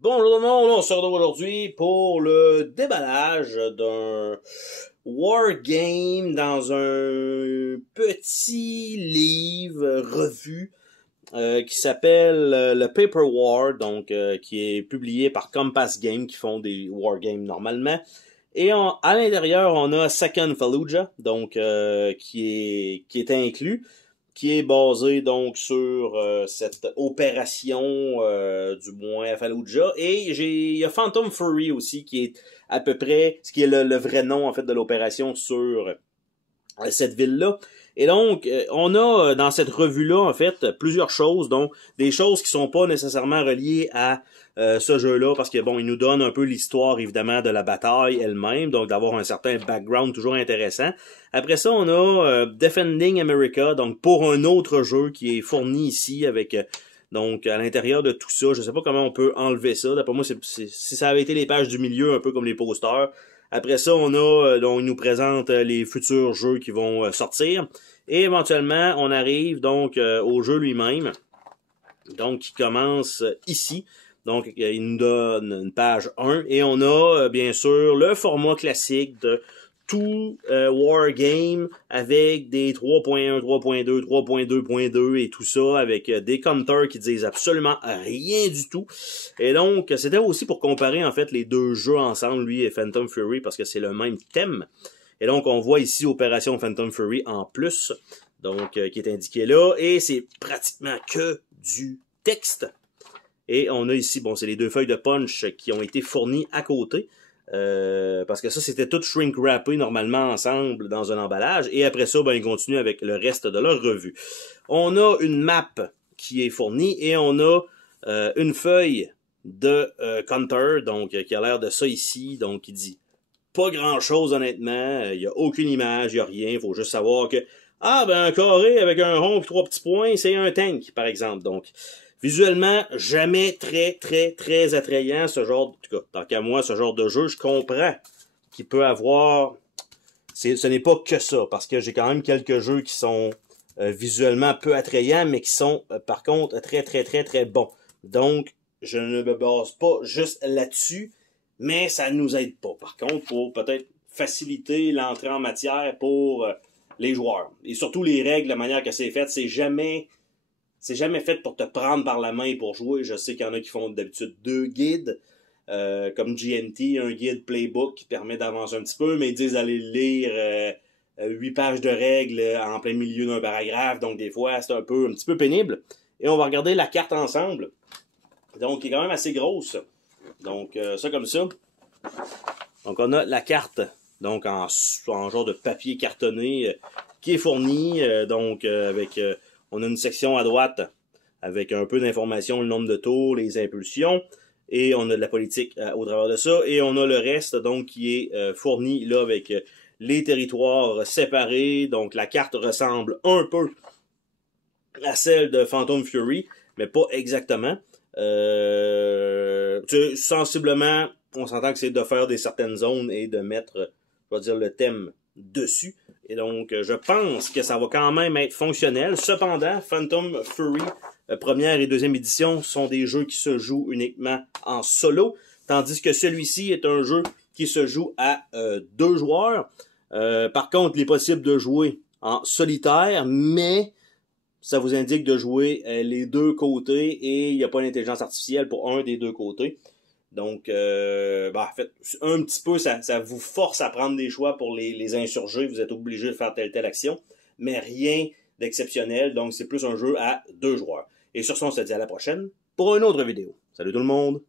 Bonjour tout le monde, on se retrouve aujourd'hui pour le déballage d'un wargame dans un petit livre revue qui s'appelle le Paper War, donc qui est publié par Compass Games qui font des wargames normalement. Et à l'intérieur, on a Second Fallujah, donc qui est inclus, qui est basé donc sur cette opération du moins à Fallujah. Et il y a Phantom Fury aussi, qui est à peu près ce qui est le vrai nom en fait de l'opération sur cette ville-là. Et donc, on a dans cette revue-là, en fait, plusieurs choses, donc des choses qui sont pas nécessairement reliées à ce jeu-là, parce que bon, il nous donne un peu l'histoire, évidemment, de la bataille elle-même, donc d'avoir un certain background toujours intéressant. Après ça, on a Defending America, donc pour un autre jeu qui est fourni ici avec... donc, à l'intérieur de tout ça, je sais pas comment on peut enlever ça. D'après moi, si ça avait été les pages du milieu, un peu comme les posters. Après ça, on a, donc, il nous présente les futurs jeux qui vont sortir. Et éventuellement, on arrive donc au jeu lui-même. Donc, qui commence ici. Donc, il nous donne une page 1. Et on a, bien sûr, le format classique de tout wargame avec des 3.1, 3.2, 3.2.2 et tout ça avec des counters qui disent absolument rien du tout. Et donc, c'était aussi pour comparer en fait les deux jeux ensemble, lui et Phantom Fury, parce que c'est le même thème. Et donc, on voit ici Opération Phantom Fury en plus, donc qui est indiqué là, et c'est pratiquement que du texte. Et on a ici, bon, c'est les deux feuilles de punch qui ont été fournies à côté. Parce que ça, c'était tout shrink-wrappé normalement ensemble dans un emballage. Et après ça, ben, ils continuent avec le reste de leur revue. On a une map qui est fournie et on a une feuille de counter, donc qui a l'air de ça ici, donc qui dit pas grand-chose honnêtement. Il n'y a aucune image, il n'y a rien. Il faut juste savoir que, ah ben un carré avec un rond et 3 petits points, c'est un tank, par exemple. Donc, visuellement, jamais très attrayant ce genre, en tout cas, tant qu'à moi, ce genre de jeu, je comprends qu'il peut avoir, ce n'est pas que ça, parce que j'ai quand même quelques jeux qui sont visuellement peu attrayants, mais qui sont par contre très bons. Donc, je ne me base pas juste là-dessus, mais ça ne nous aide pas. Par contre, pour peut-être faciliter l'entrée en matière pour les joueurs. Et surtout les règles, la manière que c'est fait, c'est jamais fait pour te prendre par la main pour jouer. Je sais qu'il y en a qui font d'habitude 2 guides, comme GMT, un guide playbook qui permet d'avancer un petit peu, mais ils disent d'aller lire 8 pages de règles en plein milieu d'un paragraphe, donc des fois c'est un petit peu pénible. Et on va regarder la carte ensemble, donc qui est quand même assez grosse. Donc ça comme ça. Donc on a la carte, donc en genre de papier cartonné qui est fourni, donc avec... on a une section à droite avec un peu d'informations, le nombre de tours, les impulsions, et on a de la politique au travers de ça, et on a le reste donc qui est fourni là avec les territoires séparés. Donc la carte ressemble un peu à celle de Phantom Fury, mais pas exactement. Sensiblement, on s'entend que c'est de faire des certaines zones et de mettre, je vais dire, le thème dessus. Et donc, je pense que ça va quand même être fonctionnel. Cependant, Phantom Fury, première et deuxième édition, sont des jeux qui se jouent uniquement en solo, tandis que celui-ci est un jeu qui se joue à 2 joueurs. Par contre, il est possible de jouer en solitaire, mais ça vous indique de jouer les deux côtés et il n'y a pas d'intelligence artificielle pour un des deux côtés. Donc, en fait, un petit peu, ça vous force à prendre des choix pour les insurgés. Vous êtes obligé de faire telle action, mais rien d'exceptionnel. Donc, c'est plus un jeu à 2 joueurs. Et sur ce, on se dit à la prochaine pour une autre vidéo. Salut tout le monde!